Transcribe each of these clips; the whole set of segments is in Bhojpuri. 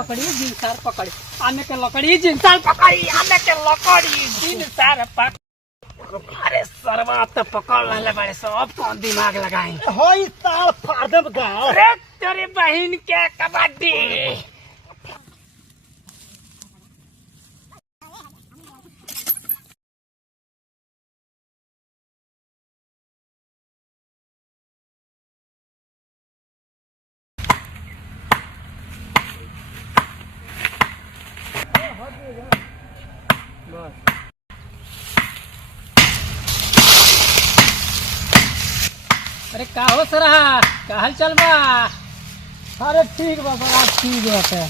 लकड़ी जिनसार पकड़ी आमे के लकड़ी जिनसार पकड़ी आमे के लकड़ी जिनसार पक। अरे सरवा तो पकड़ ले बड़े सब कौन दिमाग लगाई होई साल फाड़ देब गाँव। अरे तेरी बहन के कबड्डी। अरे का हो सरहा का हाल चल बा। अरे ठीक बा बड़ा ठीक बाटे।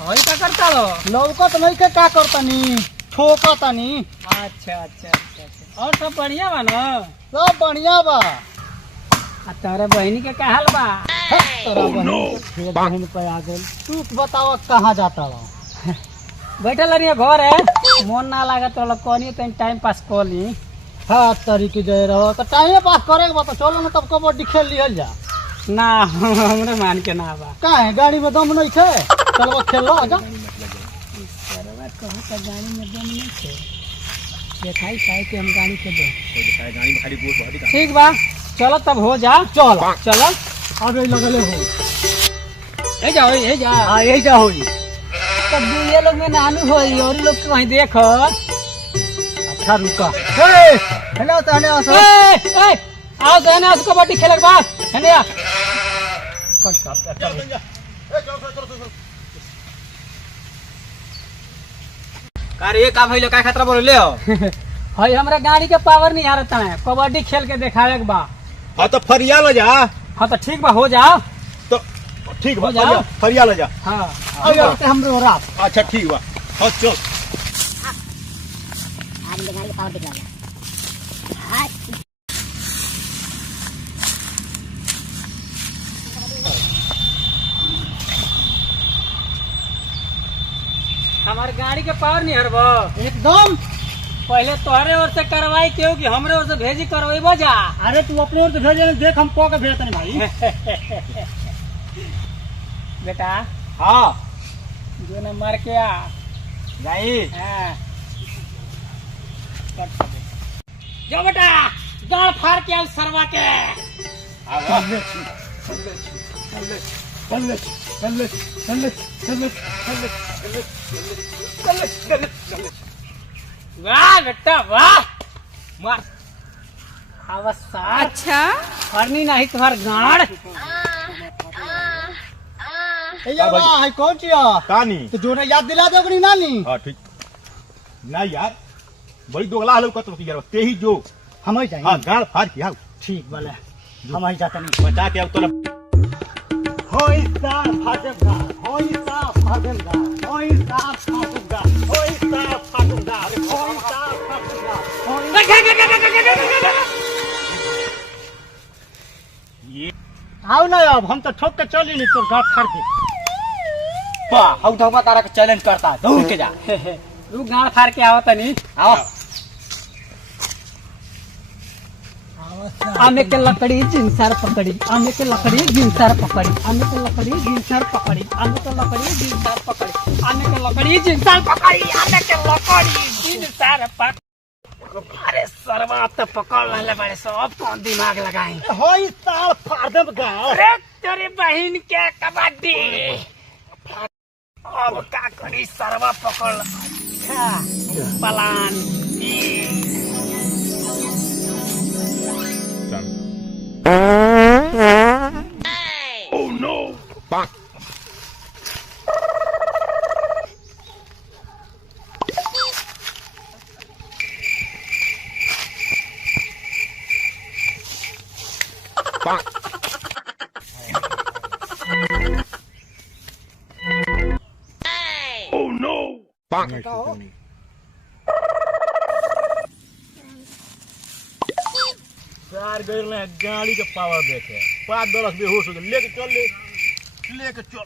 वही का करता लो लौकत नहीं के का करतानी ठोकतानी। अच्छा अच्छा अच्छा अच्छा और सब बढ़िया बा ना। सब बढ़िया बा। आ तारे बहनी के का हाल बा। तोरा बहन पे आ गेल। तू बताओ कहाँ जाता रहो। बैठल रही घर है मन ना लागत रहा कहनी तनी टाइम पास कर ली। हाँ तरीके दे रहो तो टाइम पास करे के बा तो चलो ना तब कबड्डी खेल लिहल जा। ना हमरे मान के ना बा। काहे गाड़ी में दम नहीं थे चलो खेल लो आजा। सरवा कहू त गाड़ी में दम नहीं छे देखाई काहे के हम गाड़ी के दो गाड़ी में खाली बोझ बहुत। ठीक बा चलो तब हो जा। चल चलो अबे लगले हो। ए जा ए जा हाँ यही जा होई। तब ये लोग में नानू होई और लोग के वहीं देख। अच्छा रुका। हेलो तने आसो। ए आओ देना उसको कबड्डी खेलक बा हेने आ कट कार ये काम भइलो का खतरा बोल ले हो। हई हमरा गाड़ी के पावर नहीं आ रहा है कबड्डी खेल के दिखावे के बा। हां तो फरिया ले जा। हाँ तो ठीक बा हो जा। तो ठीक बा हो जा। फरिया ले जा। हाँ अब हमरे रात। अच्छा ठीक बा हां चल। आदमी गाड़ी का पावर दिखला गया। हमारे गाड़ी के पावर नहीं हरबो एकदम। पहले तोहरे ओर से कार्रवाई क्यों कि हमरे ओर से भेजी करवाई बजा। अरे तू अपने ओर से भेजे देख हम को के भेजतनी भाई। बेटा हां जो न मार के आ जाई। हाँ। जो बेटा गाड़ फाड़ के आल सरवा के। वाह बेटा वाह मार अवस्था। अच्छा फरनी नहीं तुम्हार गाड़। या बा है कौन चिया कानी तो जोने याद दिला दे अपनी नानी। हां ठीक ना यार बड़ी दोगला हलो कत की यार ते ही जो हम ही जाएंगे। हां गाड़ फाड़ के आओ। ठीक बोले हम ही जाते नहीं। बचा के अब तो होई सा फाटूंगा होई सा फाटूंगा होई सा फाटूंगा होई सा फाटूंगा होई सा फाटूंगा ये आओ ना अब हम तो ठोक के चली नहीं तो गांठ फाड़ के। पा हाउ धवा तारा के चैलेंज करता है दौड़ के जा। तू गाड़ फाड़ के आओ तनी। आओ आमे के लकड़ी जिनसार पकड़ी आमे के लकड़ी जिनसार पकड़ी आमे के लकड़ी जिनसार पकड़ी आमे के लकड़ी जिनसार पकड़ी आमे के लकड़ी जिनसार पकड़ी आमे के लकड़ी जिनसार पक। अरे सरवा तो पकड़ ले बड़े सब कौन दिमाग लगाई होई सा फाड़ देब गाँव। अरे तेरी बहन के कबड्डी। अब का करी सरवा पकड़। अच्छा plan Oh no! Bang! Bang! Oh no! Bang! गए गाड़ी के पावर देखे 5 बरस बेहोश हो गए लेके चल ले लेके चल।